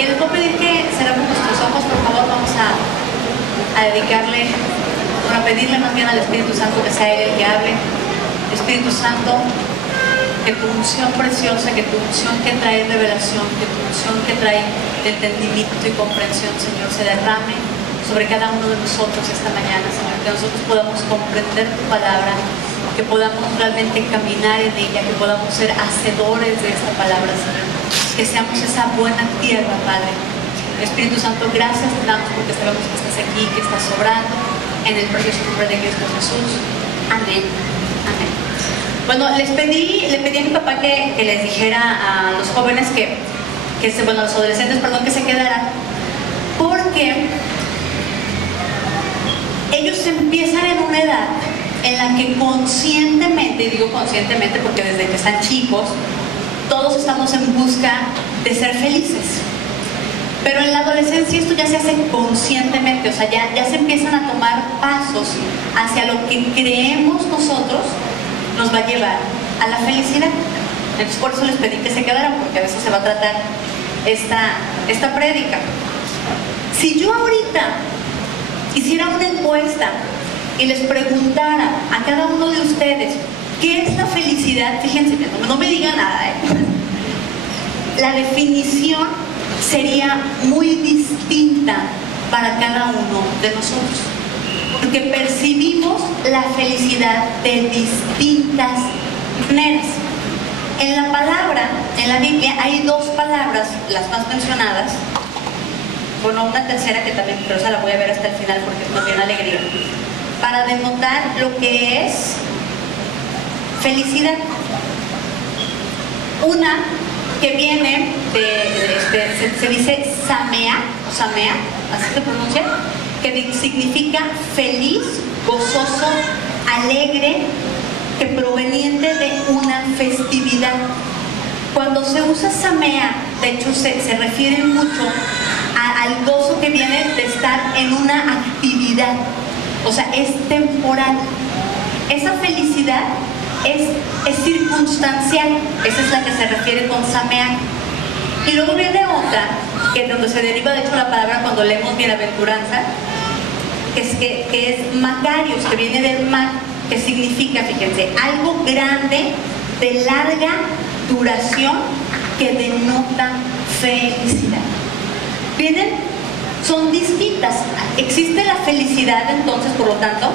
Y les voy a pedir que cerremos nuestros ojos, por favor. Vamos a dedicarle, a pedirle más bien al Espíritu Santo que sea Él el que hable. Espíritu Santo, que tu unción preciosa, que tu unción que trae revelación, que tu unción que trae entendimiento y comprensión, Señor, se derrame sobre cada uno de nosotros esta mañana, Señor, que nosotros podamos comprender tu palabra, que podamos realmente caminar en ella, que podamos ser hacedores de esta palabra, Señor, que seamos esa buena tierra, Padre. Espíritu Santo, gracias te damos porque sabemos que estás aquí, que estás obrando, en el precioso nombre de Cristo Jesús. Amén. Amén. Bueno, le pedí a mi papá que les dijera a los jóvenes bueno, a los adolescentes, perdón, que se quedaran, porque ellos empiezan en una edad en la que conscientemente, y digo conscientemente porque desde que están chicos, todos estamos en busca de ser felices. Pero en la adolescencia esto ya se hace conscientemente, o sea, ya se empiezan a tomar pasos hacia lo que creemos nosotros nos va a llevar a la felicidad. Entonces por eso les pedí que se quedaran, porque de eso se va a tratar esta prédica. Si yo ahorita hiciera una encuesta y les preguntara a cada uno de ustedes qué es la felicidad, fíjense, no me digan nada, la definición sería muy distinta para cada uno de nosotros, porque percibimos la felicidad de distintas maneras. En la palabra, en la Biblia, hay dos palabras, las más mencionadas, bueno, una tercera que también, pero esa la voy a ver hasta el final porque nos tiene alegría, para denotar lo que es felicidad. Una que viene se dice samea, o samea, así se pronuncia, que significa feliz, gozoso, alegre, que proveniente de una festividad. Cuando se usa samea, de hecho se refiere mucho al gozo que viene de estar en una actividad, o sea, es temporal. Esa felicidad es circunstancial, esa es la que se refiere con samea. Y luego viene otra, que es donde se deriva de hecho la palabra cuando leemos bienaventuranza, que es macarios, que viene del mac, que significa, fíjense, algo grande, de larga duración, que denota felicidad. ¿Vienen? Son distintas. Existe la felicidad entonces, por lo tanto,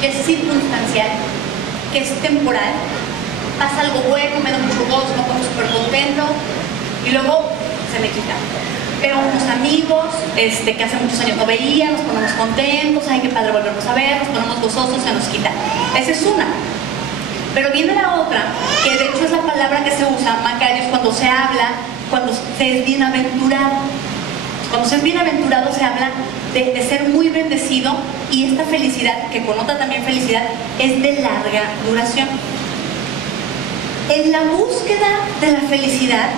que es circunstancial, que es temporal, pasa algo bueno, me da mucho gozo, me pongo súper contento y luego se me quita. Veo unos amigos que hace muchos años no veía, nos ponemos contentos, ay, qué padre volvernos a ver, nos ponemos gozosos, se nos quita. Esa es una. Pero viene la otra, que de hecho es la palabra que se usa, macarios, cuando se habla, cuando se es bienaventurado. Cuando se es bienaventurado se habla de ser muy bendecido, y esta felicidad, que connota también felicidad, es de larga duración. En la búsqueda de la felicidad,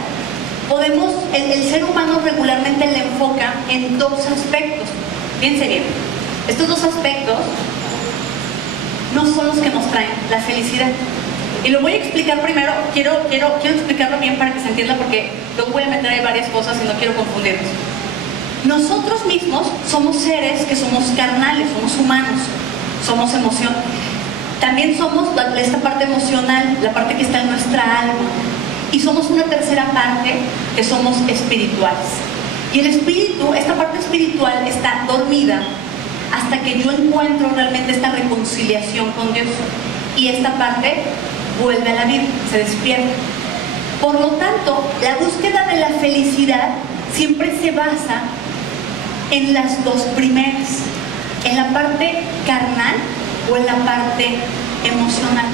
el ser humano regularmente la enfoca en dos aspectos. Fíjense bien, estos dos aspectos no son los que nos traen la felicidad. Y lo voy a explicar primero, quiero explicarlo bien para que se entienda, porque luego voy a meter ahí varias cosas y no quiero confundirnos. Nosotros mismos somos seres que somos carnales, somos humanos, somos emoción. También somos esta parte emocional, la parte que está en nuestra alma. Y somos una tercera parte que somos espirituales. Y el espíritu, esta parte espiritual está dormida hasta que yo encuentro realmente esta reconciliación con Dios. Y esta parte vuelve a la vida, se despierta. Por lo tanto, la búsqueda de la felicidad siempre se basa en las dos primeras, en la parte carnal o en la parte emocional.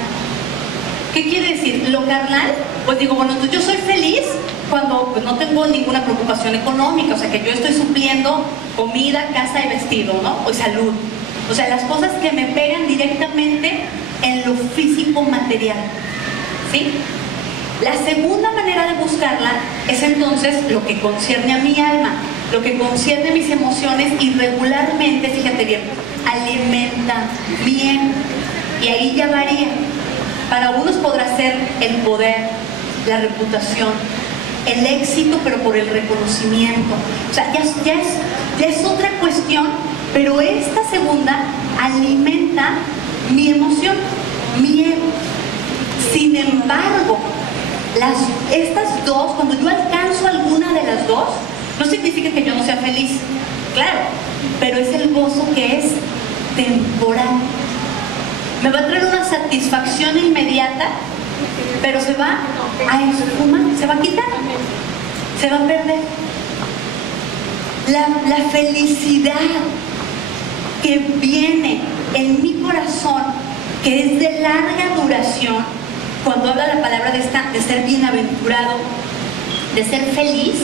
¿Qué quiere decir? Lo carnal, pues digo, bueno, entonces yo soy feliz cuando pues, no tengo ninguna preocupación económica, o sea, que yo estoy supliendo comida, casa y vestido, ¿no? O salud. O sea, las cosas que me pegan directamente en lo físico material, ¿sí? La segunda manera de buscarla es entonces lo que concierne a mi alma, lo que concierne a mis emociones, y regularmente, fíjate bien, alimenta bien, y ahí ya varía. Para unos podrá ser el poder, la reputación, el éxito, pero por el reconocimiento. O sea, ya es otra cuestión, pero esta segunda alimenta mi emoción, mi ego. Sin embargo, estas dos, cuando yo alcanzo alguna de las dos, no significa que yo no sea feliz, claro, pero es el gozo que es temporal. Me va a traer una satisfacción inmediata, pero se va a esfumar, se va a quitar, se va a perder. La felicidad que viene en mi corazón, que es de larga duración, cuando habla la palabra de ser bienaventurado, de ser feliz,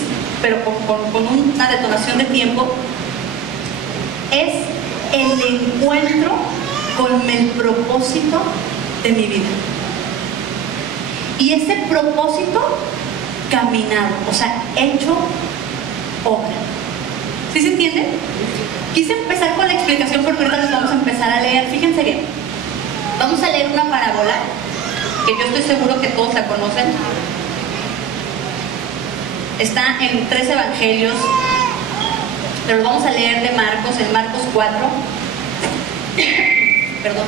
pero con una detonación de tiempo, es el encuentro con el propósito de mi vida. Y ese propósito caminado, o sea, hecho obra. ¿Sí se entiende? Quise empezar con la explicación porque ahorita nos vamos a empezar a leer. Fíjense bien. Vamos a leer una parábola que yo estoy seguro que todos la conocen. Está en 3 evangelios, pero lo vamos a leer de Marcos, en Marcos 4. Perdón.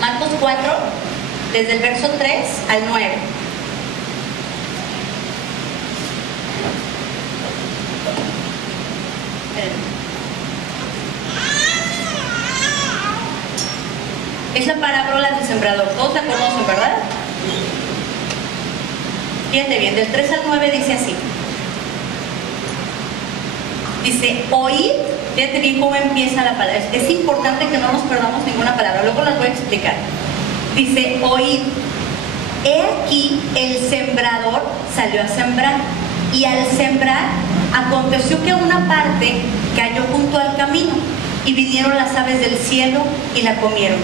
Marcos 4, desde el verso 3 al 9. Es la parábola del sembrador. Todos la conocen, ¿verdad? Fíjate bien, del 3 al 9 dice así. Dice, oíd, fíjate bien cómo empieza la palabra. Es importante que no nos perdamos ninguna palabra, luego las voy a explicar. Dice, oíd, he aquí el sembrador salió a sembrar, y al sembrar aconteció que una parte cayó junto al camino, y vinieron las aves del cielo y la comieron.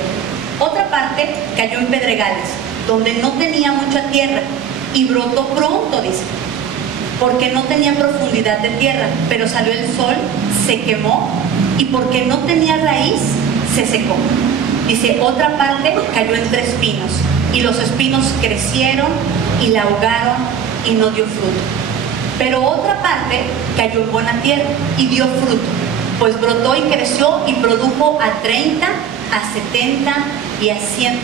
Otra parte cayó en pedregales, donde no tenía mucha tierra, y brotó pronto, dice, porque no tenía profundidad de tierra, pero salió el sol, se quemó, y porque no tenía raíz, se secó. Dice, otra parte cayó entre espinos, y los espinos crecieron y la ahogaron y no dio fruto. Pero otra parte cayó en buena tierra y dio fruto, pues brotó y creció y produjo a 30, a 70 y a 100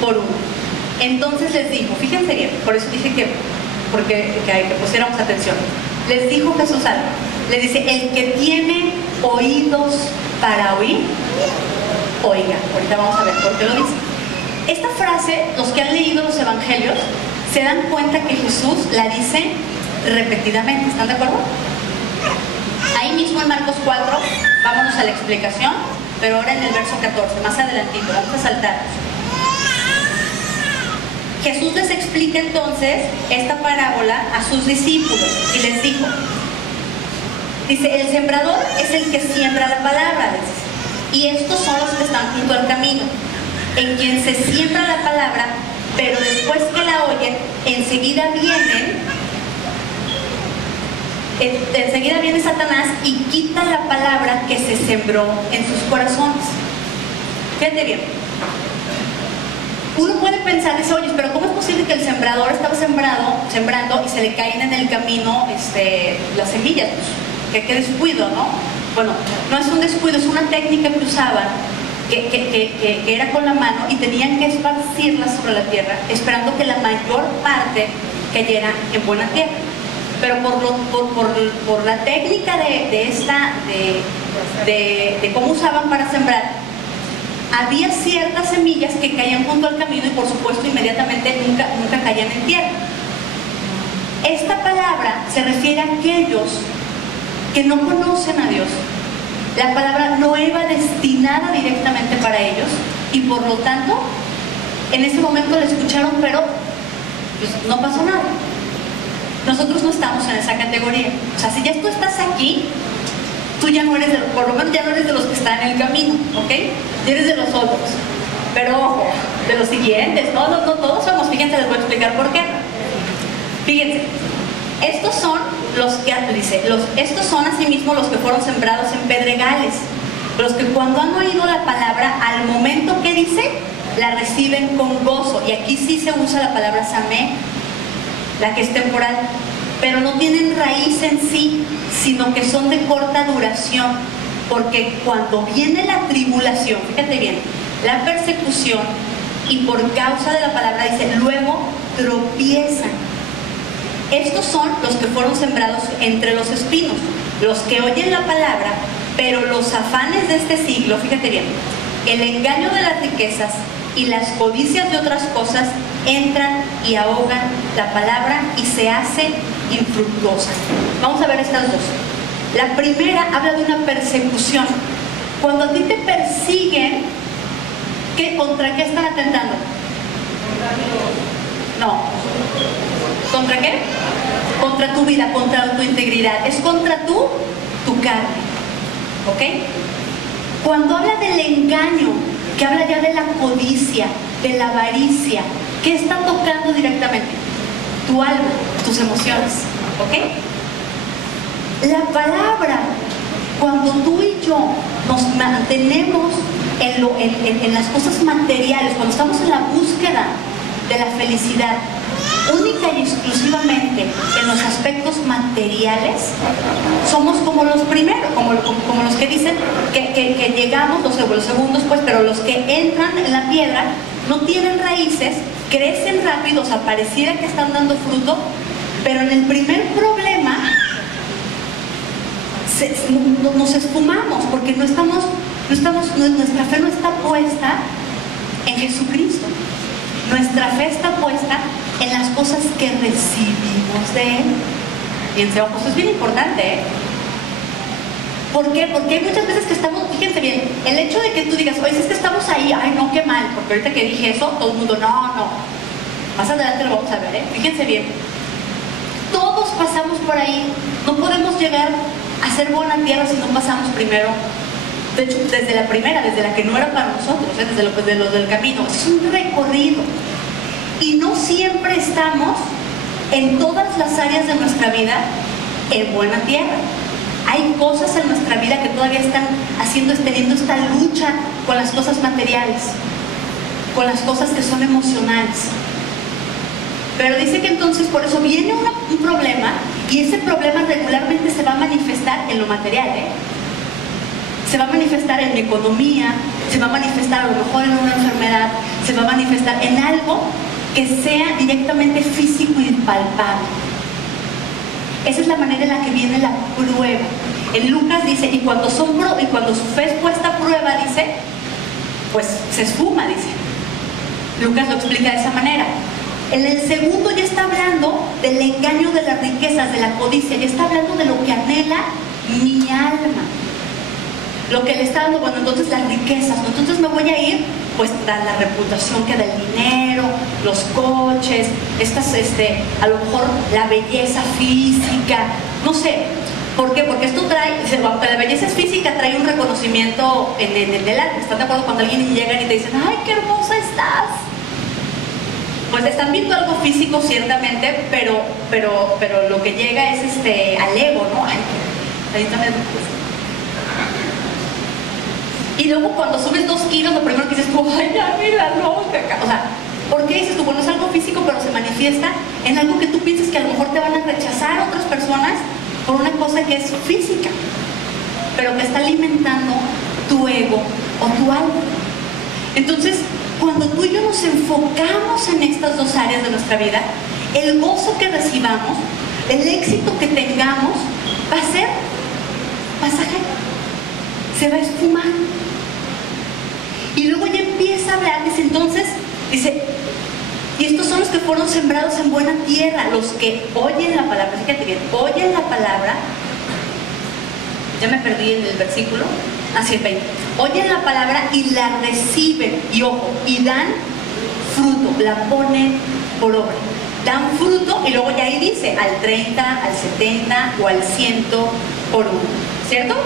por uno. Entonces les dijo, fíjense bien, por eso dije que pusiéramos atención. Les dijo Jesús algo, les dice, el que tiene oídos para oír, oiga. Ahorita vamos a ver por qué lo dice. Esta frase, los que han leído los evangelios se dan cuenta que Jesús la dice repetidamente. ¿Están de acuerdo? Ahí mismo en Marcos 4, vámonos a la explicación, pero ahora en el verso 14, más adelantito, vamos a saltar. Jesús les explica entonces esta parábola a sus discípulos y les dijo, dice, el sembrador es el que siembra la palabra, y estos son los que están junto al camino, en quien se siembra la palabra, pero después que la oyen, enseguida viene Satanás y quita la palabra que se sembró en sus corazones. Fíjate bien. Uno puede pensar, dice, oye, pero ¿cómo es posible que el sembrador estaba sembrando y se le caen en el camino las semillas? Pues, ¿qué descuido, no? Bueno, no es un descuido, es una técnica que usaban, que era con la mano, y tenían que esparcirlas sobre la tierra, esperando que la mayor parte cayera en buena tierra. Pero por la técnica de cómo usaban para sembrar, había ciertas semillas que caían junto al camino y por supuesto inmediatamente nunca caían en tierra. Esta palabra se refiere a aquellos que no conocen a Dios. La palabra no iba destinada directamente para ellos y por lo tanto en ese momento la escucharon, pero pues, no pasó nada. Nosotros no estamos en esa categoría. O sea, si ya tú estás aquí, tú ya no eres por lo menos ya no eres de los que están en el camino, ¿ok? Ya eres de los otros. Pero ojo, de los siguientes, no todos somos. Fíjense, les voy a explicar por qué. Fíjense, estos son los que dice, estos son asimismo los que fueron sembrados en pedregales, los que cuando han oído la palabra, al momento que dice, la reciben con gozo. Y aquí sí se usa la palabra samé, la que es temporal, pero no tienen raíz en sí, sino que son de corta duración, porque cuando viene la tribulación, fíjate bien, la persecución, y por causa de la palabra dice, luego tropiezan. Estos son los que fueron sembrados entre los espinos, los que oyen la palabra, pero los afanes de este siglo, fíjate bien, el engaño de las riquezas y las codicias de otras cosas entran y ahogan la palabra y se hace infructuosa. Vamos a ver estas dos. La primera habla de una persecución. Cuando a ti te persiguen, ¿contra qué están atentando? No. ¿Contra qué? Contra tu vida, contra tu integridad. Es contra tu carne. ¿Ok? Cuando habla del engaño, que habla ya de la codicia, de la avaricia, ¿qué está tocando directamente? Tu alma, tus emociones. ¿Ok? La palabra, cuando tú y yo nos mantenemos en las cosas materiales, cuando estamos en la búsqueda de la felicidad, única y exclusivamente en los aspectos materiales, somos como los primeros, como los que dicen que llegamos, los segundos pues, pero los que entran en la piedra no tienen raíces, crecen rápido, o sea, pareciera que están dando fruto, pero en el primer problema nos esfumamos, porque nuestra fe no está puesta en Jesucristo. Nuestra fe está puesta en las cosas que recibimos de Él. Fíjense, pues es bien importante, ¿eh? ¿Por qué? Porque hay muchas veces que estamos, fíjense bien, el hecho de que tú digas, oye, es que estamos ahí, ay no, qué mal, porque ahorita que dije eso, todo el mundo, no, más adelante lo vamos a ver, ¿eh? Fíjense bien, todos pasamos por ahí, no podemos llegar a ser buena tierra si no pasamos primero. De hecho, desde la primera, desde la que no era para nosotros, desde los del camino, es un recorrido. Y no siempre estamos en todas las áreas de nuestra vida en buena tierra. Hay cosas en nuestra vida que todavía están teniendo esta lucha con las cosas materiales, con las cosas que son emocionales. Pero dice que entonces por eso viene un problema, y ese problema regularmente se va a manifestar en lo material, ¿eh? Se va a manifestar en la economía, se va a manifestar a lo mejor en una enfermedad, se va a manifestar en algo que sea directamente físico y palpable. Esa es la manera en la que viene la prueba. En Lucas dice, y cuando su fe es puesta a prueba, dice, pues se esfuma, dice. Lucas lo explica de esa manera. En el segundo ya está hablando del engaño de las riquezas, de la codicia, ya está hablando de lo que anhela mi alma. Lo que le está dando, bueno, entonces las riquezas, ¿no? Entonces me voy a ir, pues da la reputación que da el dinero, los coches, a lo mejor la belleza física, no sé. ¿Por qué? Porque esto trae, aunque la belleza es física, trae un reconocimiento en el alma. ¿Están de acuerdo cuando alguien llega y te dicen, ay, qué hermosa estás? Pues están viendo algo físico ciertamente, pero lo que llega es al ego, ¿no? Ay, ahí también. Y luego cuando subes 2 kilos, lo primero que dices tú, ay, ya, mira, no, o sea, ¿por qué dices tú? Bueno, es algo físico, pero se manifiesta en algo que tú piensas que a lo mejor te van a rechazar otras personas por una cosa que es física, pero que está alimentando tu ego o tu alma. Entonces, cuando tú y yo nos enfocamos en estas dos áreas de nuestra vida, el gozo que recibamos, el éxito que tengamos, va a ser pasajero, se va a esfumar. Y luego ya empieza a hablar, dice, y estos son los que fueron sembrados en buena tierra, los que oyen la palabra, fíjate bien, oyen la palabra, ya me perdí en el versículo, así el 20, oyen la palabra y la reciben, y ojo, y dan fruto, la ponen por obra, dan fruto, y luego ya ahí dice, al 30, al 70 o al 100 por uno, ¿cierto?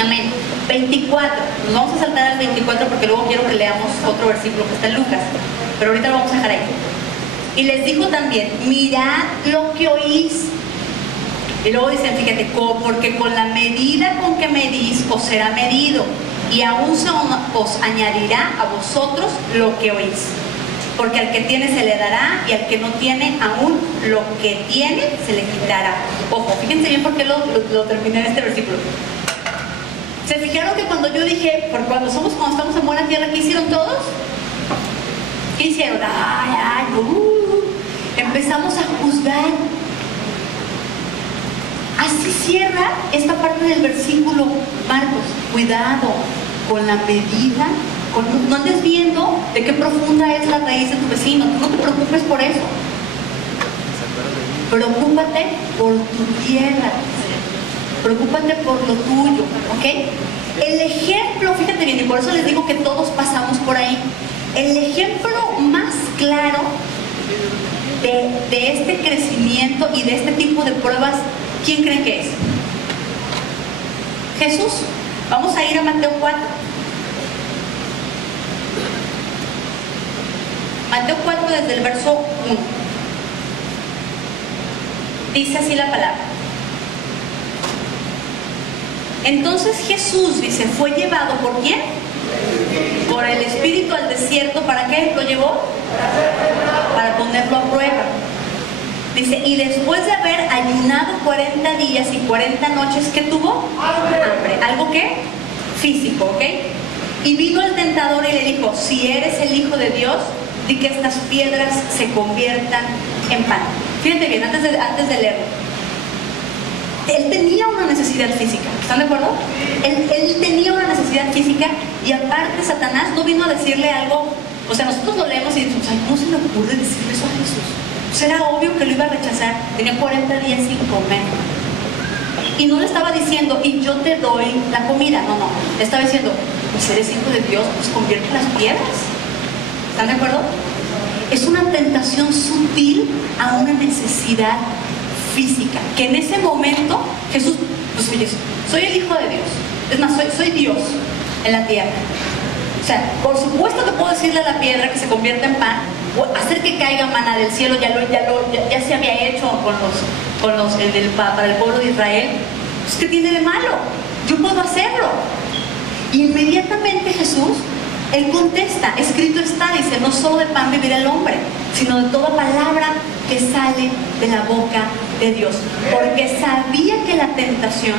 Amén. 24, nos vamos a saltar al 24 porque luego quiero que leamos otro versículo que está en Lucas, pero ahorita lo vamos a dejar ahí. Y les dijo también, mirad lo que oís. Y luego dicen, fíjate, porque con la medida con que medís os será medido, y aún se os añadirá a vosotros lo que oís. Porque al que tiene se le dará, y al que no tiene, aún lo que tiene se le quitará. Ojo, fíjense bien por qué lo terminé en este versículo. ¿Se fijaron que cuando yo dije, por cuando estamos en buena tierra, ¿qué hicieron todos? ¿Qué hicieron? Empezamos a juzgar. Así cierra esta parte del versículo Marcos. Cuidado con la medida, no andes viendo de qué profunda es la raíz de tu vecino. Tú no te preocupes por eso. Preocúpate por tu tierra. Preocúpate por lo tuyo, ¿ok? El ejemplo, fíjate bien, y por eso les digo que todos pasamos por ahí. El ejemplo más claro de este crecimiento y de este tipo de pruebas, ¿quién creen que es? Jesús. Vamos a ir a Mateo 4. Mateo 4 desde el verso 1. Dice así la palabra. Entonces Jesús, dice, fue llevado ¿por quién? Por el Espíritu al desierto. ¿Para qué lo llevó? Para ponerlo a prueba. Dice, y después de haber ayunado 40 días y 40 noches, ¿qué tuvo? Hambre. ¿Algo qué? Físico, ¿ok? Y vino el tentador y le dijo, si eres el Hijo de Dios, di que estas piedras se conviertan en pan. Fíjate bien, antes de leerlo. Él tenía una necesidad física, ¿están de acuerdo? Él tenía una necesidad física, y aparte Satanás no vino a decirle algo. O sea, nosotros lo leemos y decimos, ay, ¿cómo se le ocurre decirle eso a Jesús? Pues era obvio que lo iba a rechazar. Tenía 40 días sin comer. Y no le estaba diciendo, y yo te doy la comida. No, no. Le estaba diciendo, pues eres hijo de Dios, pues convierte las piedras. ¿Están de acuerdo? Es una tentación sutil a una necesidad física, que en ese momento Jesús, pues oye, soy el Hijo de Dios, es más, soy Dios en la tierra. O sea, por supuesto que puedo decirle a la piedra que se convierta en pan, o hacer que caiga maná del cielo. Ya se había hecho para el pueblo de Israel. Pues, ¿qué tiene de malo? Yo puedo hacerlo. Y inmediatamente Jesús, él contesta, escrito está, dice, no solo de pan vivirá el hombre, sino de toda palabra que sale de la boca de Dios. Porque sabía que la tentación,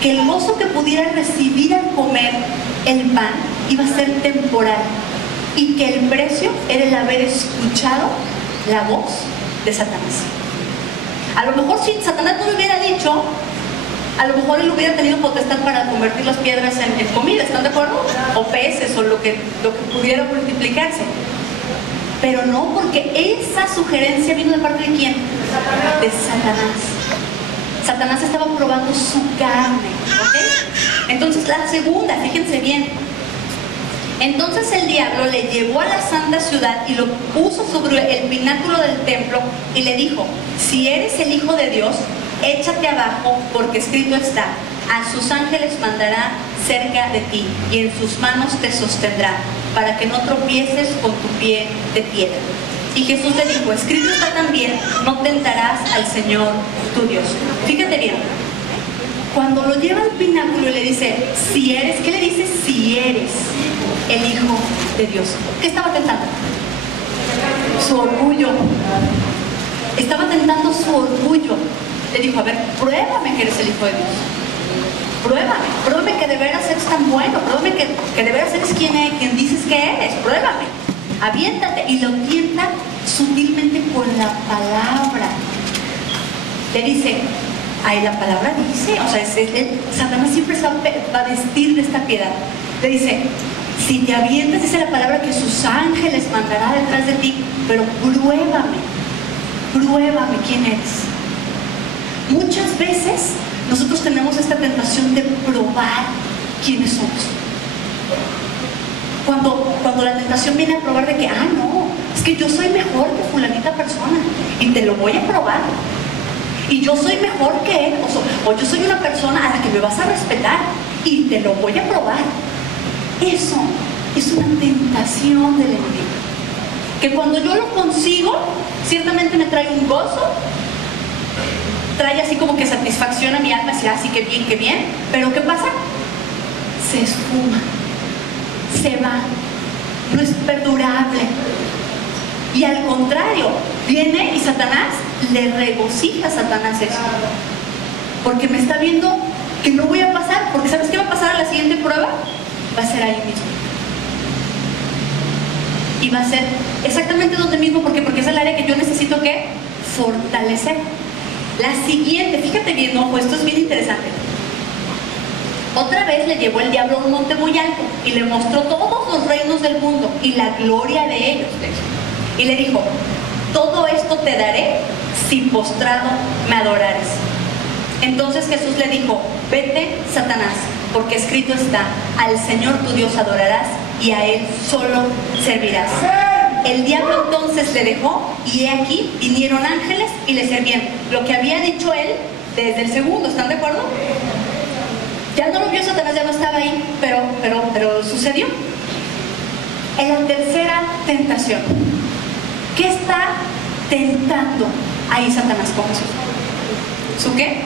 que el gozo que pudiera recibir al comer el pan iba a ser temporal, y que el precio era el haber escuchado la voz de Satanás. A lo mejor si Satanás no le hubiera dicho, a lo mejor él hubiera tenido potestad para convertir las piedras en comida, ¿están de acuerdo? O peces, o lo que pudiera multiplicarse. Pero no, porque esa sugerencia vino de parte de ¿quién? De Satanás. Satanás estaba probando su carne, ¿ok? Entonces la segunda, fíjense bien. Entonces el diablo le llevó a la santa ciudad y lo puso sobre el pináculo del templo y le dijo, si eres el Hijo de Dios, échate abajo, porque escrito está, a sus ángeles mandará cerca de ti y en sus manos te sostendrá, para que no tropieces con tu pie de piedra. Y Jesús le dijo, escrito está también, no tentarás al Señor tu Dios. Fíjate bien, cuando lo lleva al pináculo y le dice, si eres, ¿qué le dice? Si eres el Hijo de Dios. ¿Qué estaba tentando? Su orgullo. Estaba tentando su orgullo. Le dijo, a ver, pruébame que eres el Hijo de Dios. Pruébame que de veras eres tan bueno, pruébame que de veras eres quien dices que eres, pruébame, aviéntate. Y lo tienta sutilmente con la palabra. Le dice, ay, la palabra dice, o sea, Satanás siempre se va a vestir de esta piedad. Le dice, si te avientas, dice la palabra, que sus ángeles mandará detrás de ti, pero pruébame quién eres. Muchas veces nosotros tenemos esta tentación de probar quiénes somos. Cuando la tentación viene a probar de que, no, es que yo soy mejor que fulanita persona y te lo voy a probar. Y yo soy mejor que él, o yo soy una persona a la que me vas a respetar y te lo voy a probar. Eso es una tentación del enemigo. Que cuando yo lo consigo, ciertamente me trae un gozo, trae así como que satisfacción a mi alma, así que bien, pero ¿qué pasa? se esfuma, se va, no es perdurable. Y al contrario, viene y Satanás le regocija a Satanás eso. Porque me está viendo que no voy a pasar, porque ¿sabes qué va a pasar a la siguiente prueba? Va a ser ahí mismo. Y va a ser exactamente donde mismo, ¿por qué? Porque es el área que yo necesito que fortalecer. La siguiente, fíjate bien, ojo, esto es bien interesante. Otra vez le llevó el diablo a un monte muy alto y le mostró todos los reinos del mundo y la gloria de ellos. Y le dijo, todo esto te daré si postrado me adorares. Entonces Jesús le dijo, vete, Satanás, porque escrito está, al Señor tu Dios adorarás y a Él solo servirás. El diablo entonces le dejó y he aquí vinieron ángeles y le servían. Lo que había dicho él desde el segundo, ¿están de acuerdo? Ya no lo vio Satanás, ya no estaba ahí, pero sucedió. En la tercera tentación, ¿qué está tentando ahí Satanás con Jesús? ¿Su qué?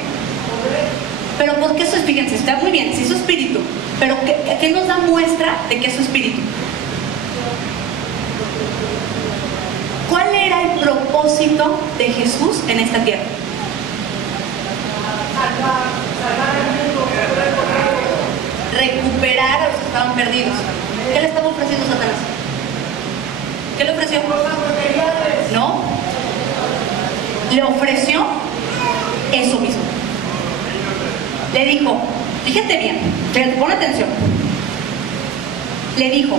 Pero ¿por qué su espíritu? Fíjense, está muy bien, sí, su espíritu. Pero ¿qué nos da muestra de que es su espíritu? ¿Cuál era el propósito de Jesús en esta tierra? Recuperar a los que estaban perdidos. ¿Qué le estaba ofreciendo Satanás? ¿Qué le ofreció? ¿No? Le ofreció eso mismo. Le dijo, fíjate bien, pon atención. Le dijo,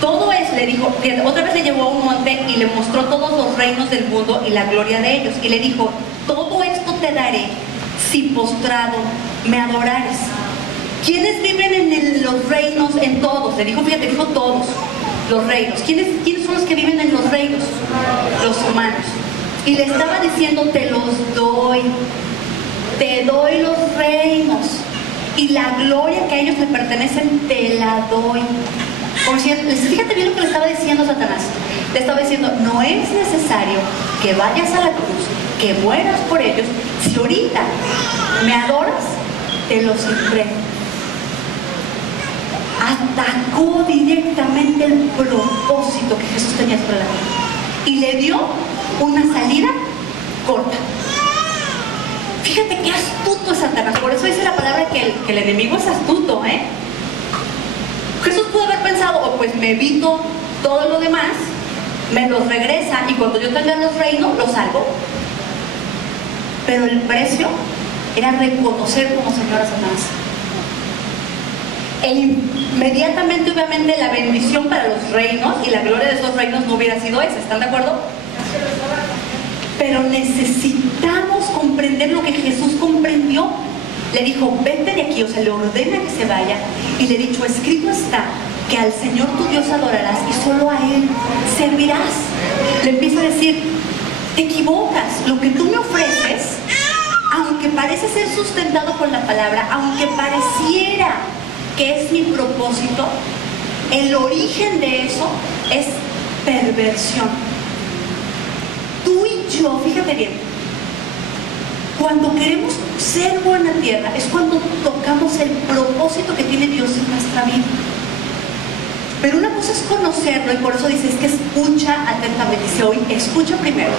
todo es, le dijo, fíjate, otra vez le llevó a un monte y le mostró todos los reinos del mundo y la gloria de ellos. Y le dijo, todo esto te daré si postrado me adorares. ¿Quiénes viven en los reinos? En todos. Le dijo, fíjate, dijo todos los reinos. ¿Quiénes son los que viven en los reinos? Los humanos. Y le estaba diciendo, te los doy. Te doy los reinos. Y la gloria que a ellos le pertenecen, te la doy. Por cierto, fíjate bien lo que le estaba diciendo Satanás. Le estaba diciendo, no es necesario que vayas a la cruz, que mueras por ellos. Si ahorita me adoras, te los entrego. Atacó directamente el propósito que Jesús tenía sobre la vida y le dio una salida corta. Fíjate qué astuto es Satanás. Por eso dice la palabra que el enemigo es astuto, Jesús pudo haber pensado, oh, pues me evito todo lo demás, me los regresa y cuando yo tenga los reinos, los salvo. Pero el precio era reconocer como Señor a Satanás. E inmediatamente, obviamente, la bendición para los reinos y la gloria de esos reinos no hubiera sido esa, ¿están de acuerdo? Pero necesitamos comprender lo que Jesús comprendió. Le dijo, vete de aquí, o sea, le ordena que se vaya. Y le dijo, escrito está, que al Señor tu Dios adorarás y solo a Él servirás. Le empieza a decir, te equivocas, lo que tú me ofreces, aunque parece ser sustentado por la palabra, aunque pareciera que es mi propósito, el origen de eso es perversión. Tú y yo, fíjate bien, cuando queremos ser buena tierra es cuando tocamos el propósito que tiene Dios en nuestra vida. Pero una cosa es conocerlo y por eso dice, es que escucha atentamente. Dice hoy, escucha primero,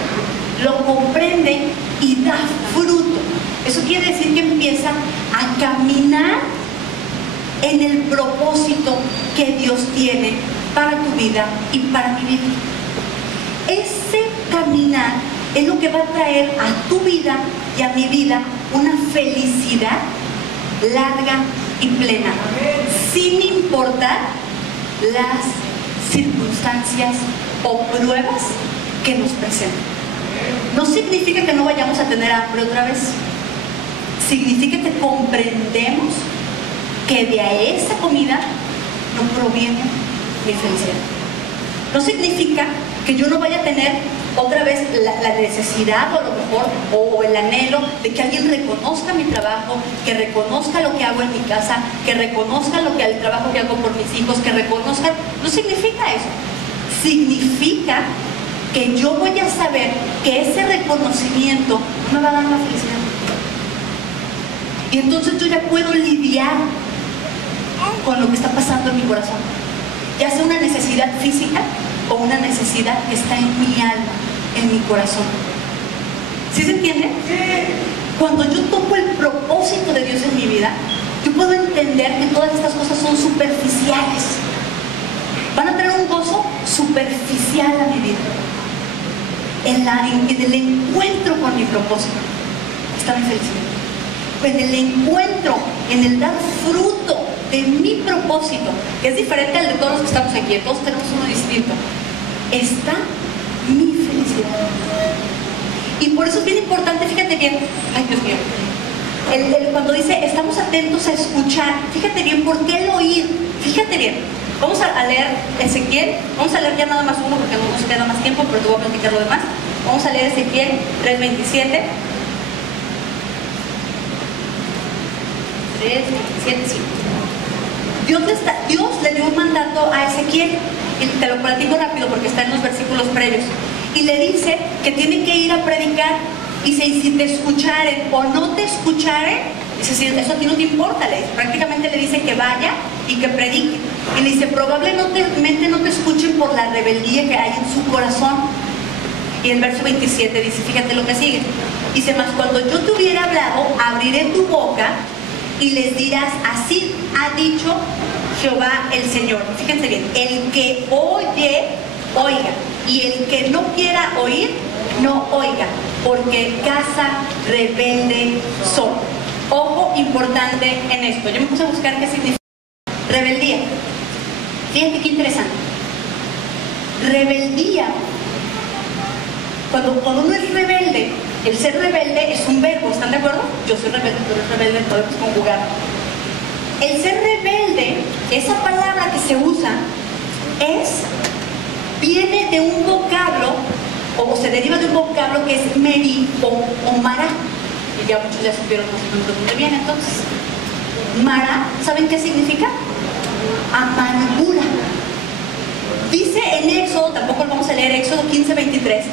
lo comprende y da fruto. Eso quiere decir que empieza a caminar en el propósito que Dios tiene para tu vida y para mi vida. Ese caminar es lo que va a traer a tu vida y a mi vida una felicidad larga y plena, sin importar las circunstancias o pruebas que nos presenten. No significa que no vayamos a tener hambre otra vez, significa que comprendemos que de esa comida no proviene mi felicidad. No significa que yo no vaya a tener otra vez la necesidad o a lo mejor o el anhelo de que alguien reconozca mi trabajo, que reconozca lo que hago en mi casa, que reconozca el trabajo que hago por mis hijos, que reconozcan. No significa eso. Significa que yo voy a saber que ese reconocimiento me va a dar la felicidad. Y entonces yo ya puedo lidiar con lo que está pasando en mi corazón. Ya sea una necesidad física o una necesidad que está en mi alma, en mi corazón. ¿Sí se entiende? Cuando yo toco el propósito de Dios en mi vida, yo puedo entender que todas estas cosas son superficiales. Van a traer un gozo superficial a mi vida. En el encuentro con mi propósito está mi felicidad. En el encuentro, en el dar fruto de mi propósito, que es diferente al de todos los que estamos aquí, todos tenemos uno distinto, está mi felicidad. Y por eso es bien importante, fíjate bien, ay Dios mío, cuando dice estamos atentos a escuchar, fíjate bien, ¿por qué el oír? Fíjate bien, vamos a leer Ezequiel, vamos a leer ya nada más uno porque no nos queda más tiempo, pero te voy a platicar lo demás. Vamos a leer Ezequiel 3:27. 3:27, sí. Dios le dio un mandato a Ezequiel, y te lo platico rápido porque está en los versículos previos, y le dice que tiene que ir a predicar. Dice, y si te escucharen o no te escucharen, dice, eso a ti no te importa, prácticamente le dice que vaya y que predique. Y le dice, probablemente no te escuchen por la rebeldía que hay en su corazón. Y el verso 27 dice, fíjate lo que sigue. Dice, mas cuando yo te hubiera hablado, abriré tu boca y les dirás, así ha dicho Jehová el Señor. Fíjense bien, el que oye, oiga, y el que no quiera oír, no oiga, porque casa rebelde son. Ojo importante en esto. Yo me puse a buscar qué significa rebeldía. Fíjate qué interesante. Rebeldía, cuando uno es rebelde, el ser rebelde es un verbo, ¿están de acuerdo? Yo soy rebelde, tú eres rebelde, podemos conjugar. El ser rebelde, esa palabra que se usa, viene de un vocablo, o se deriva de un vocablo que es meri o mara. Y ya muchos ya supieron más o menos de dónde viene entonces. Mara, ¿saben qué significa? Amargura. Dice en Éxodo, tampoco lo vamos a leer, Éxodo 15:23,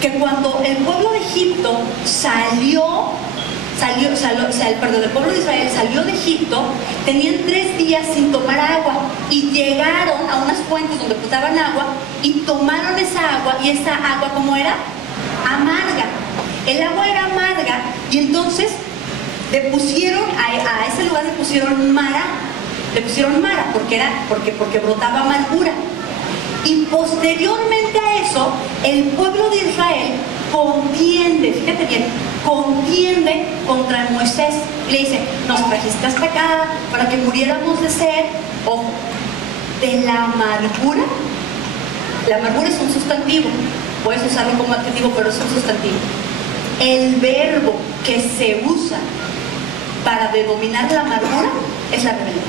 que cuando el pueblo de Egipto el pueblo de Israel salió de Egipto, tenían 3 días sin tomar agua y llegaron a unas fuentes donde daban agua y tomaron esa agua, y esa agua, ¿cómo era? Amarga. El agua era amarga, y entonces le pusieron a ese lugar le pusieron mara, porque brotaba amargura. Y posteriormente a eso, el pueblo de Israel contiende, fíjate bien, contiende contra Moisés. Y le dice, nos trajiste hasta acá para que muriéramos de sed. Ojo, de la amargura. La amargura es un sustantivo, puedes usarlo como adjetivo, pero es un sustantivo. El verbo que se usa para denominar la amargura es la rebeldía.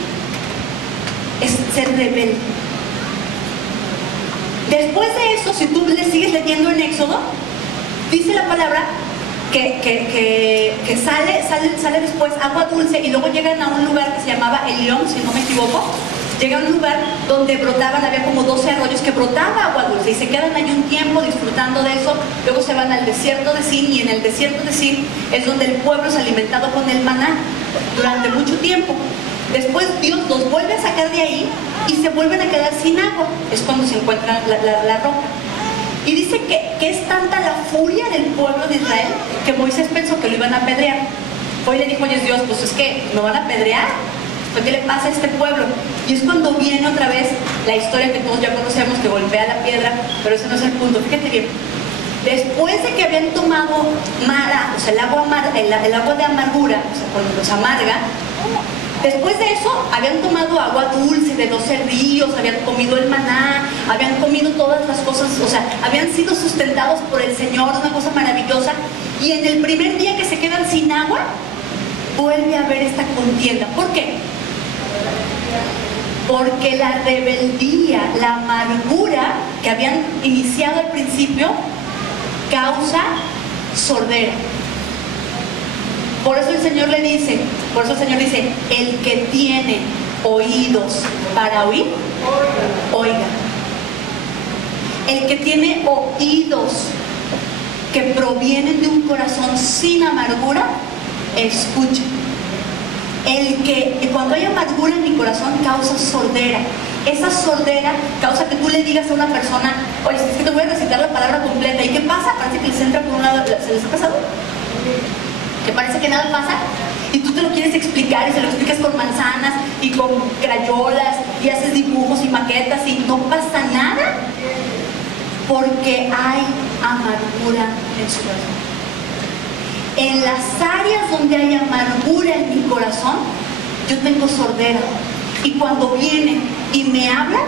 Es ser rebelde. Después de eso, si tú le sigues leyendo en Éxodo, dice la palabra que sale después agua dulce, y luego llegan a un lugar que se llamaba Elión, si no me equivoco. Llega a un lugar donde brotaban, había como 12 arroyos que brotaba agua dulce, y se quedan ahí un tiempo disfrutando de eso. Luego se van al desierto de Sin, y en el desierto de Sin es donde el pueblo es alimentado con el maná durante mucho tiempo. Después Dios los vuelve a sacar de ahí y se vuelven a quedar sin agua. Es cuando se encuentra la roca. Y dice que es tanta la furia del pueblo de Israel que Moisés pensó que lo iban a apedrear. Hoy le dijo, oye Dios, pues es que me van a apedrear. ¿Qué le pasa a este pueblo? Y es cuando viene otra vez la historia que todos ya conocemos, que golpea la piedra, pero ese no es el punto. Fíjate bien. Después de que habían tomado mara, o sea, el agua de amargura, o sea, cuando los amarga, después de eso habían tomado agua dulce de 12 ríos, habían comido el maná, habían comido todas las cosas, o sea, habían sido sustentados por el Señor, una cosa maravillosa. Y en el primer día que se quedan sin agua, vuelve a haber esta contienda. ¿Por qué? Porque la rebeldía, la amargura que habían iniciado al principio, causa sordera. Por eso el Señor dice, el que tiene oídos para oír, oiga. El que tiene oídos que provienen de un corazón sin amargura, escuche. El que cuando hay amargura en mi corazón causa sordera. Esa sordera causa que tú le digas a una persona, oye, es que te voy a recitar la palabra completa. ¿Y qué pasa? Parece que les entra por un lado, ¿se les ha pasado? Que parece que nada pasa. Y tú te lo quieres explicar y se lo explicas con manzanas y con crayolas y haces dibujos y maquetas y no pasa nada porque hay amargura en su corazón. En las áreas donde hay amargura en mi corazón, yo tengo sordera. Y cuando viene y me habla,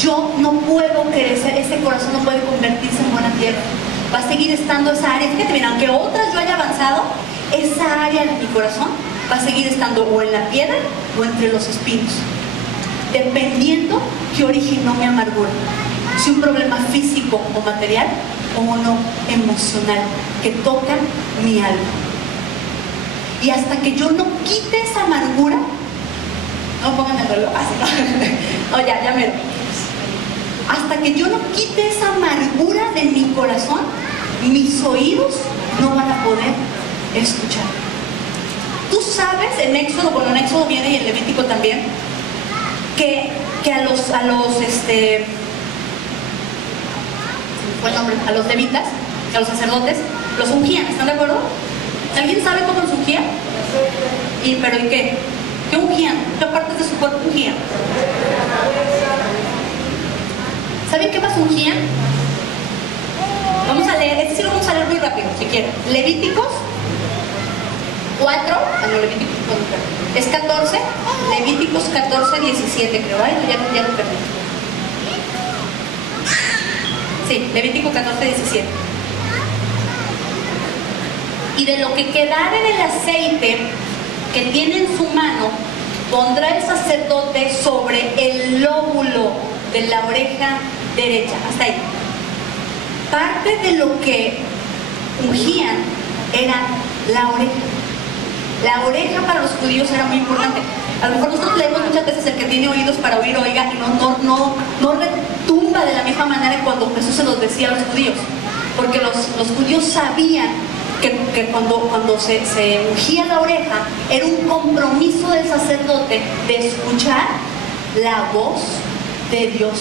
yo no puedo crecer, ese corazón no puede convertirse en buena tierra. Va a seguir estando esa área. Fíjate bien, aunque otras yo haya avanzado, esa área de mi corazón va a seguir estando o en la piedra o entre los espinos, dependiendo qué originó mi amargura. Si un problema físico o material o uno emocional que toca mi alma. Y hasta que yo no quite esa amargura, no pongan el reloj así, no, ya mero. Hasta que yo no quite esa amargura de mi corazón, mis oídos no van a poder escuchar. Tú sabes, en Éxodo, bueno, en Éxodo viene y en Levítico también, que a los levitas, a los sacerdotes, los ungían, ¿están de acuerdo? ¿Alguien sabe cómo los ungían? ¿Pero y qué? ¿Qué ungían? ¿Qué partes de su cuerpo ungían? ¿Saben qué más ungían? Vamos a leer, este sí lo vamos a leer muy rápido, si quieren. Levíticos 4, Levíticos, es 14, Levíticos 14, 17 creo, ya lo perdí. Sí, Levítico 14, 17. Y de lo que quedare del aceite que tiene en su mano, pondrá el sacerdote sobre el lóbulo de la oreja derecha. Hasta ahí. Parte de lo que ungían era la oreja. La oreja para los judíos era muy importante. A lo mejor nosotros leemos muchas veces el que tiene oídos para oír, oiga, y no retumba de la misma manera cuando Jesús se los decía a los judíos. Porque los judíos sabían que cuando se ungía la oreja, era un compromiso del sacerdote de escuchar la voz de Dios.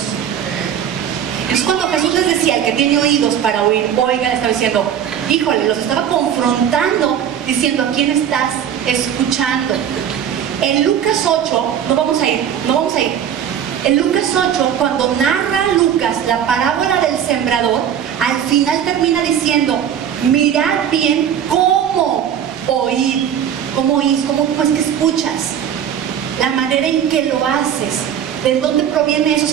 Es cuando Jesús les decía, el que tiene oídos para oír, oiga, le estaba diciendo, híjole, los estaba confrontando, diciendo, ¿a quién estás escuchando? En Lucas 8, no vamos a ir. En Lucas 8, cuando narra Lucas la parábola del sembrador, al final termina diciendo, mirad bien cómo oír, cómo oís, cómo es que escuchas, la manera en que lo haces. ¿De dónde proviene eso?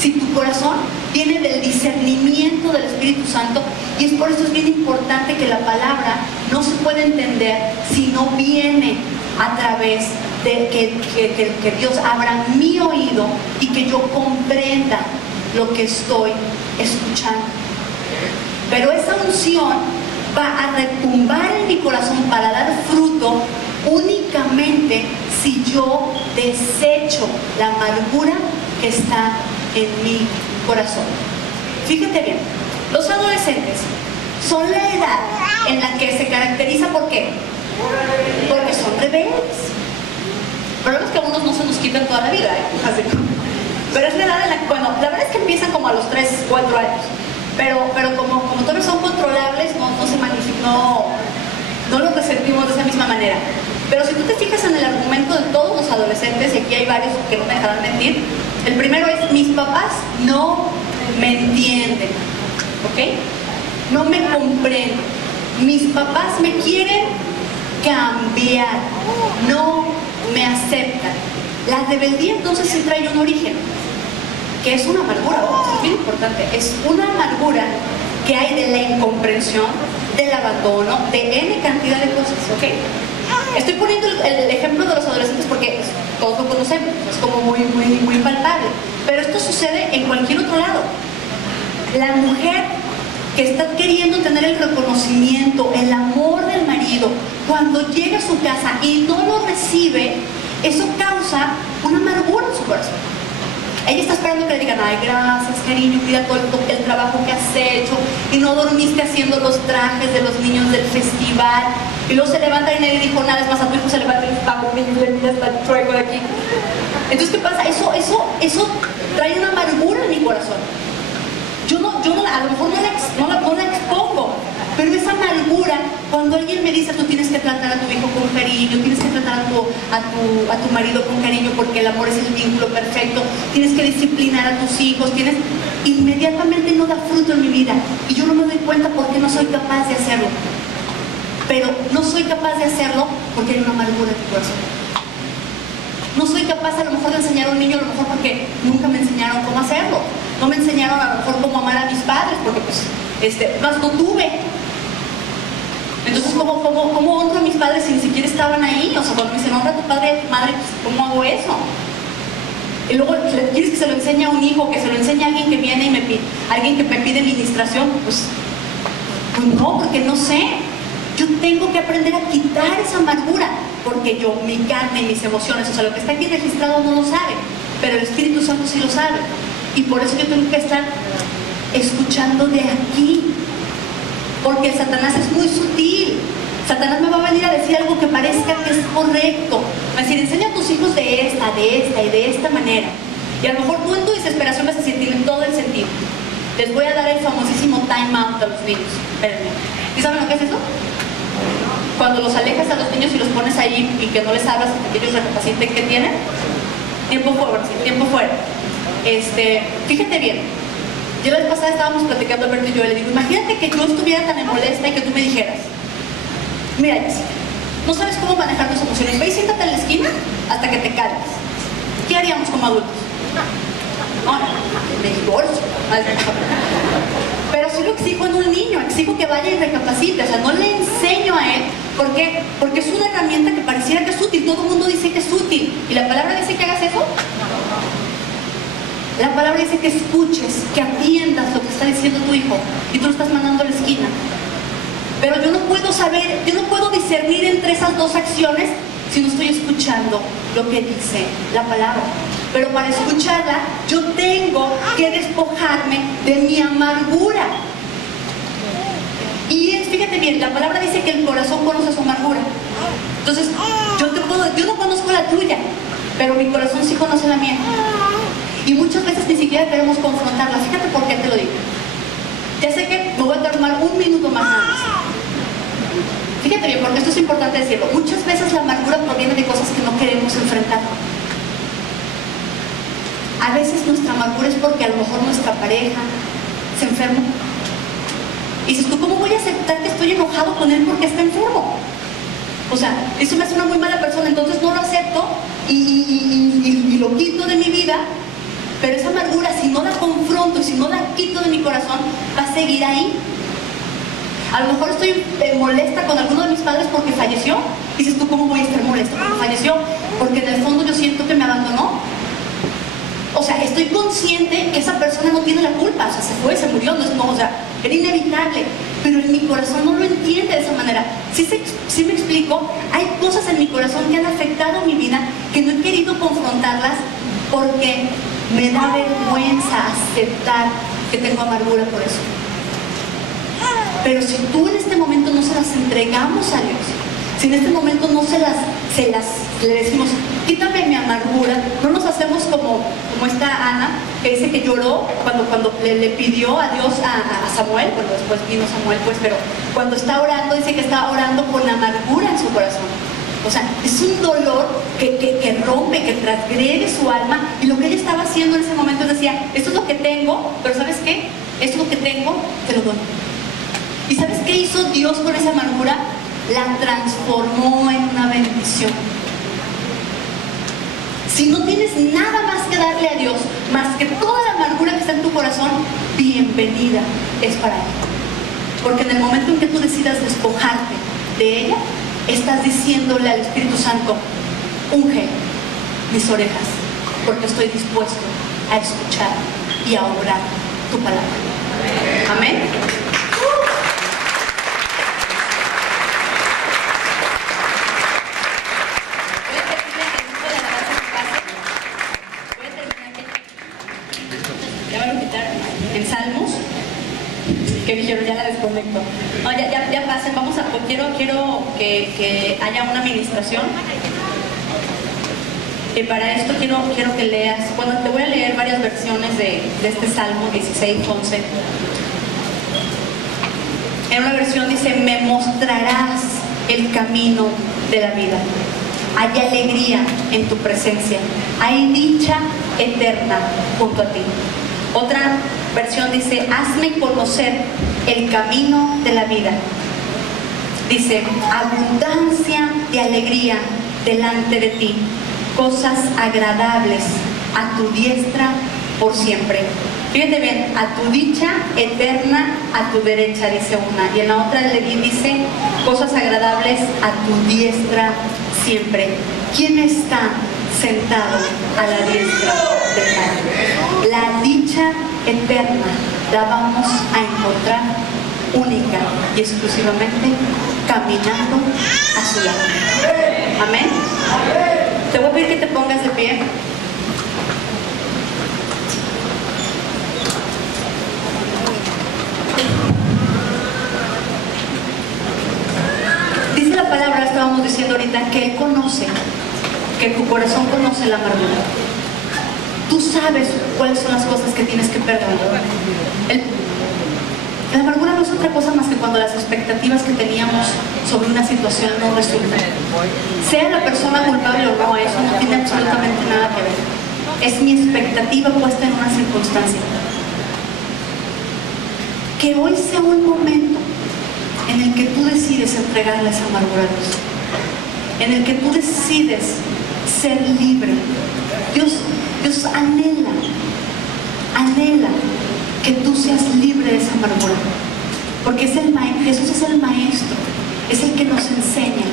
Si tu corazón viene del discernimiento del Espíritu Santo, y es por eso es bien importante que la palabra no se puede entender si no viene a través de que Dios abra mi oído y que yo comprenda lo que estoy escuchando. Pero esa unción va a retumbar en mi corazón para dar fruto únicamente si yo desecho la amargura que está en mi corazón. Fíjate bien, los adolescentes son la edad en la que se caracteriza ¿por qué? Porque son rebeldes. El problema es que a unos no se nos quitan toda la vida, Así. Pero es la edad en la que, bueno, la verdad es que empiezan como a los 3, 4 años. Pero como todos son controlables, no se manifiestan, no los resentimos de esa misma manera. Pero si tú te fijas en el argumento de todos los adolescentes, y aquí hay varios que no me dejarán mentir, el primero es, mis papás no me entienden, ¿ok? No me comprenden. Mis papás me quieren cambiar, no me aceptan. La rebeldía entonces sí trae un origen, que es una amargura, es bien importante, es una amargura que hay de la incomprensión, del abandono, de N cantidad de cosas, ¿ok? Estoy poniendo el ejemplo de los adolescentes porque todos lo conocemos, es como muy palpable, pero esto sucede en cualquier otro lado. La mujer que está queriendo tener el reconocimiento, el amor del marido, cuando llega a su casa y no lo recibe, eso causa una amargura en su corazón. Ella está esperando que le digan, ay, gracias, cariño, mira todo el trabajo que has hecho, y no dormiste haciendo los trajes de los niños del festival. Y luego se levanta y nadie dijo nada, es más, a tu hijo se levanta y está horrible, mira, está chueco de aquí. Entonces, ¿qué pasa? Eso trae una amargura en mi corazón. Yo no, a lo mejor no la expongo, pero esa amargura, cuando alguien me dice, tú tienes que tratar a tu hijo con cariño, tienes que tratar a tu marido con cariño porque el amor es el vínculo perfecto, tienes que disciplinar a tus hijos, inmediatamente no da fruto en mi vida. Y yo no me doy cuenta porque no soy capaz de hacerlo. Pero no soy capaz de hacerlo porque hay una amargura en mi corazón. No soy capaz a lo mejor de enseñar a un niño, a lo mejor porque nunca me enseñaron cómo hacerlo. No me enseñaron a lo mejor cómo amar a mis padres, porque pues, más no tuve. Entonces, ¿cómo honro a mis padres si ni siquiera estaban ahí? O sea, cuando me dicen, honra a tu padre y a tu madre, pues, ¿cómo hago eso? Y luego, ¿quieres que se lo enseñe a un hijo, que se lo enseñe a alguien que viene y alguien que me pide administración? Pues no, porque no sé. Yo tengo que aprender a quitar esa amargura, porque yo, mi carne y mis emociones, o sea, lo que está aquí registrado no lo sabe, pero el Espíritu Santo sí lo sabe. Y por eso yo tengo que estar escuchando de aquí, porque Satanás es muy sutil. Satanás me va a venir a decir algo que parezca que es correcto. Va a decir, enseña a tus hijos de esta y de esta manera. Y a lo mejor tú en tu desesperación vas a decir, tiene todo el sentido. Les voy a dar el famosísimo time out a los niños. Espérenme. ¿Y saben lo que es eso? Cuando los alejas a los niños y los pones ahí y que no les hablas hasta que ellos recapaciten qué tienen. Tiempo fuera, sí, tiempo fuera. Fíjate bien. Yo la vez pasada estábamos platicando Alberto y yo, y le digo, imagínate que yo estuviera tan molesta y que tú me dijeras, mira, Jessica, no sabes cómo manejar tus emociones, ve y siéntate en la esquina hasta que te calmes. ¿Qué haríamos como adultos? No, me divorcio. Pero sí lo exijo en un niño, exijo que vaya y recapacite, o sea, no le enseño a él. ¿Por qué? Porque es una herramienta que pareciera que es útil, todo el mundo dice que es útil. ¿Y la palabra dice que hagas eso? La palabra dice que escuches, que atiendas lo que está diciendo tu hijo y tú lo estás mandando a la esquina. Pero yo no puedo saber, yo no puedo discernir entre esas dos acciones si no estoy escuchando lo que dice la palabra. Pero para escucharla, yo tengo que despojarme de mi amargura. Y fíjate bien, la palabra dice que el corazón conoce su amargura. Entonces, yo no conozco la tuya, pero mi corazón sí conoce la mía. Y muchas veces ni siquiera queremos confrontarla. Fíjate por qué te lo digo. Ya sé que me voy a tomar un minuto más nada más. Fíjate bien, porque esto es importante decirlo. Muchas veces la amargura proviene de cosas que no queremos enfrentar. A veces nuestra amargura es porque a lo mejor nuestra pareja se enferma. Y dices tú, ¿cómo voy a aceptar que estoy enojado con él porque está enfermo? O sea, eso me hace una muy mala persona, entonces no lo acepto y lo quito de mi vida. Pero esa amargura, si no la confronto y si no la quito de mi corazón, va a seguir ahí. A lo mejor estoy molesta con alguno de mis padres porque falleció. Dices tú, ¿cómo voy a estar molesta porque falleció? Porque en el fondo yo siento que me abandonó. O sea, estoy consciente que esa persona no tiene la culpa. O sea, se fue, se murió, o sea, era inevitable. Pero en mi corazón no lo entiende de esa manera. Sí me explico, hay cosas en mi corazón que han afectado mi vida que no he querido confrontarlas porque me da vergüenza aceptar que tengo amargura por eso. Pero si tú en este momento no se las entregamos a Dios, si en este momento no le decimos, quítame mi amargura, no nos hacemos como esta Ana, que dice que lloró cuando le pidió a Dios a Samuel, bueno, después vino Samuel, pues, pero cuando está orando, dice que está orando con amargura en su corazón. O sea, es un dolor que rompe, que transgrede su alma, y lo que ella estaba haciendo en ese momento decía, esto es lo que tengo, pero ¿sabes qué? Esto es lo que tengo, te lo doy. ¿Y sabes qué hizo Dios con esa amargura? La transformó en una bendición. Si no tienes nada más que darle a Dios, más que toda la amargura que está en tu corazón, bienvenida es para Él. Porque en el momento en que tú decidas despojarte de ella, estás diciéndole al Espíritu Santo, unge mis orejas, porque estoy dispuesto a escuchar y a obrar tu palabra. Amén. ya la desconecto. No, ya pasen, vamos a, pues quiero que haya una administración. Y para esto quiero que leas, bueno, te voy a leer varias versiones de este Salmo 16:11. En una versión dice: me mostrarás el camino de la vida. Hay alegría en tu presencia, hay dicha eterna junto a ti. Otra versión dice: hazme conocer el camino de la vida. Dice: abundancia de alegría delante de ti, cosas agradables a tu diestra por siempre. Fíjate bien, a tu dicha eterna a tu derecha, dice una. Y en la otra le dice: cosas agradables a tu diestra siempre. ¿Quién está sentado a la diestra del Padre? La dicha eterna la vamos a encontrar única y exclusivamente caminando a su lado. Amén. Te voy a pedir que te pongas de pie. Dice la palabra, estábamos diciendo ahorita, que Él conoce, que tu corazón conoce la amargura. Tú sabes cuáles son las cosas que tienes que perdonar. La amargura no es otra cosa más que cuando las expectativas que teníamos sobre una situación no resultan. Sea la persona culpable o no, eso no tiene absolutamente nada que ver. Es mi expectativa puesta en una circunstancia. Que hoy sea un momento en el que tú decides entregarle esa amargura a Dios, en el que tú decides ser libre. Dios anhela que tú seas libre de esa amargura, porque Jesús es el maestro, es el que nos enseña.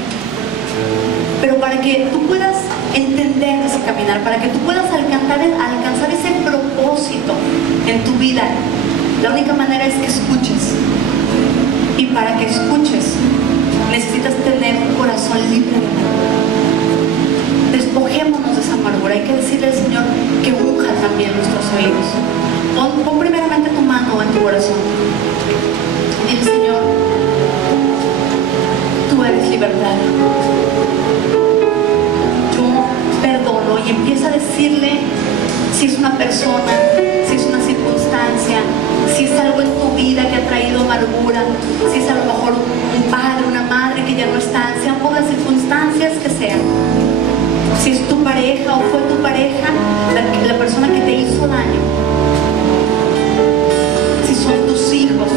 Pero para que tú puedas entender ese caminar, para que tú puedas alcanzar ese propósito en tu vida, la única manera es que escuches. Y para que escuches, necesitas tener un corazón libre de amargura. Despojémonos de esa amargura. Hay que decirle al Señor que unja también nuestros oídos. Pon primeramente tu mano en tu corazón. Dile: Señor, tú eres libertad. Yo perdono. Y empieza a decirle si es una persona, si es una circunstancia, si es algo en tu vida que ha traído amargura, si es a lo mejor un padre, una madre que ya no están, sean por las circunstancias que sean. Si es tu pareja o fue tu pareja la persona que te hizo daño, si son tus hijos,